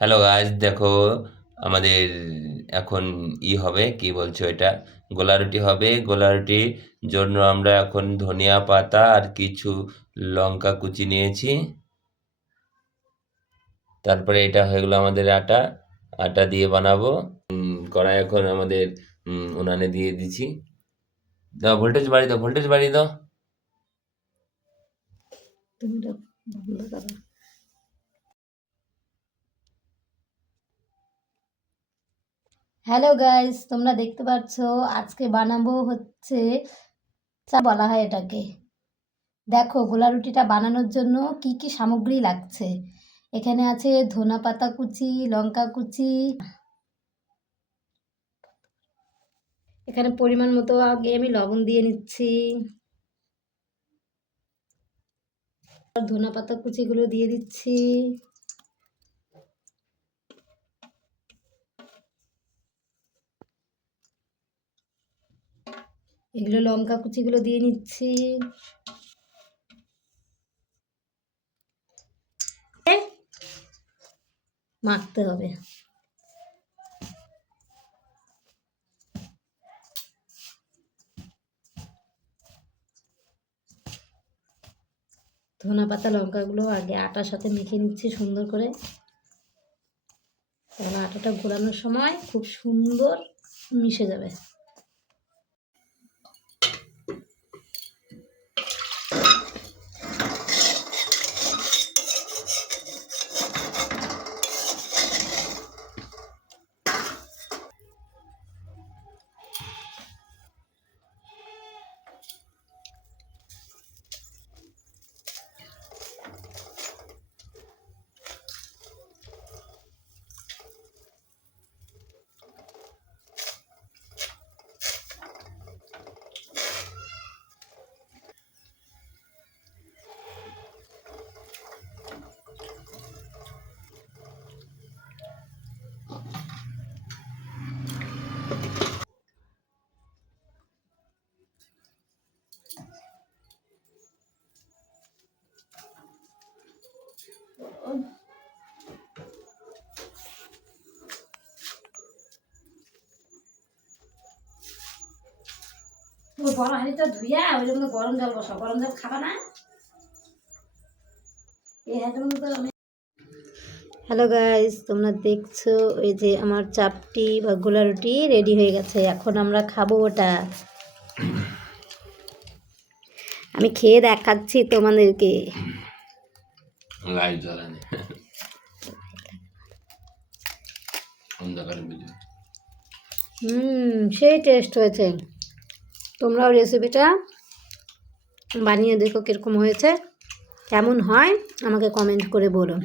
Hello guys, দেখো আমাদের এখন হবে কি বলছো এটা, গোলা রুটি হবে। গোলা রুটির জন্য আমরা এখন ধনিয়া পাতা আর কিছু লঙ্কা কুচি নিয়েছি। তারপরে এটা হয়ে গেলো আমাদের আটা। আটা দিয়ে বানাবো। কড়াই এখন আমাদের উনানে দিয়ে দিছি। দাও, ভোল্টেজ বাড়িয়ে দাও, ভোল্টেজ বাড়িয়ে দাও। তুমি এটা বন্ধ করো। হ্যালো গাইস, তোমরা দেখতে পাচ্ছ আজকে বানাবো হচ্ছে চা বলা হয় এটাকে। দেখো গোলা রুটিটা বানানোর জন্য কি কি সামগ্রী লাগছে। এখানে আছে ধনা পাতা কুচি, লঙ্কা কুচি, এখানে পরিমাণ মতো আগে আমি লবণ দিয়ে নিচ্ছি। ধনা পাতা কুচিগুলো দিয়ে দিচ্ছি। এগুলো লঙ্কা কুচিগুলো দিয়ে নিচ্ছি। মাখতে হবে। ধনা পাতা লঙ্কাগুলো আগে আটার সাথে মেখে নিচ্ছি সুন্দর করে, তাহলে আটাটা ঘোরানোর সময় খুব সুন্দর মিশে যাবে। গরম হাঁড়িটা ধুইয়া ওই জন্য গরম জল বসাও। গরম জল খাবা না? হ্যালো গাইস, তোমরা দেখছো এই যে আমার চাপটি বা গোলা রুটি রেডি হয়ে গেছে। এখন আমরা খাবো ওটা। আমি খেয়ে দেখাচ্ছি তোমাদেরকে। লাইট জ্বালানি অন্ধকারে বুঝি। সেই টেস্ট হয়েছে। তোমরাও রেসিপিটা বানিয়ে দেখো কীরকম হয়েছে। কেমন হয় আমাকে কমেন্ট করে বলো।